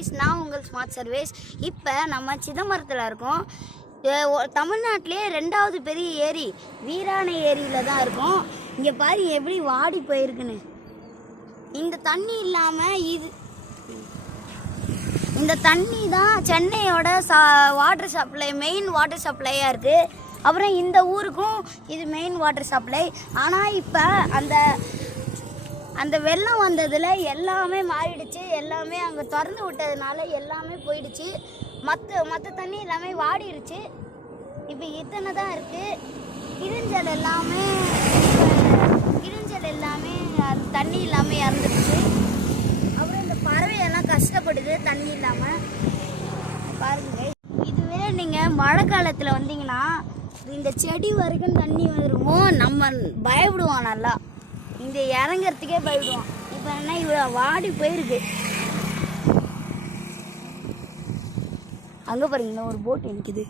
Service நான் உங்கள் smart service இப்போ நம்ம சிதம்பரத்தில் இருக்கோம். தமிழ்நாட்டிலே ரெண்டாவது பெரிய ஏரி வீராணை ஏரியில் தான் இருக்கும். இங்கே பாரு எப்படி வாடி போயிருக்குன்னு. இந்த தண்ணி இல்லாமல் இது இந்த தண்ணி தான் சென்னையோட சா வாட்டர் சப்ளை மெயின் வாட்டர் சப்ளையாக இருக்குது அப்புறம் இந்த ஊருக்கும் இது மெயின் வாட்டர் சப்ளை ஆனால் இப்போ அந்த அந்த வெள்ளம் வந்ததில் எல்லாமே மாறிடுச்சு எல்லாமே அங்கே திறந்து விட்டதுனால எல்லாமே போயிடுச்சு. மற்ற மற்ற தண்ணி எல்லாமே வாடிடுச்சு இப்போ இத்தனை தான் இருக்குது கிழிஞ்சல் எல்லாமே கிழிஞ்சல் எல்லாமே அது தண்ணி இல்லாமல் இறந்துடுச்சு. அப்புறம் இந்த பறவையெல்லாம் கஷ்டப்படுது தண்ணி இல்லாமல் பாருங்க. இதுவே நீங்கள் மழை காலத்தில் வந்தீங்கன்னா இந்த செடி வரைக்கும் தண்ணி வந்துருக்கும் நம்ம பயப்படுவோம் நல்லா. இந்த இறங்கறதுக்கே பயப்படுவோம் இப்போ என்ன இவ்வளோ வாடி போயிருக்கு. அங்கே பாருங்க ஒரு போட் நிற்கிது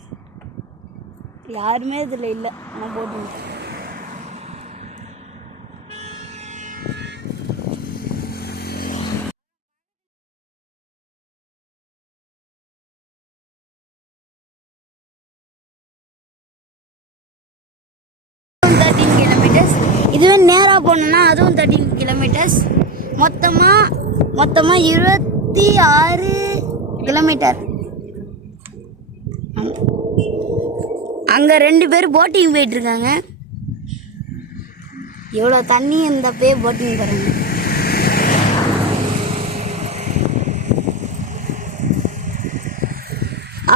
யாருமே இதில் இல்லை. ஆனால் போட் நிற்குது தேர்ட்டீன் இதுவே நேராக போனோம்னா அதுவும் தேர்ட்டீன் கிலோமீட்டர்ஸ் மொத்தமாக மொத்தமாக இருபத்தி ஆறு கிலோமீட்டர் அங்கே ரெண்டு பேர் போட்டிங் போயிட்டுருக்காங்க. எவ்வளோ தண்ணி இந்த பே போட்டிங் பாருங்க.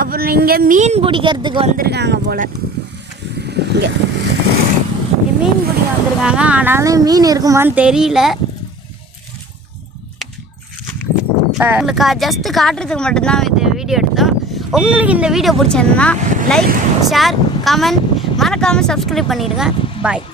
அப்புறம் இங்கே மீன் பிடிக்கிறதுக்கு வந்திருக்காங்க போல். இங்கே. பிடிக்க ஆனாலும் மீன் இருக்குமான்னு தெரியல. உங்களுக்கு ஜஸ்ட் காட்டுறதுக்கு மட்டும்தான் இது வீடியோ எடுத்தோம். உங்களுக்கு இந்த வீடியோ பிடிச்சிருந்தா லைக் ஷேர் கமெண்ட் மறக்காமல் சப்ஸ்கிரைப் பண்ணிடுங்க. பாய்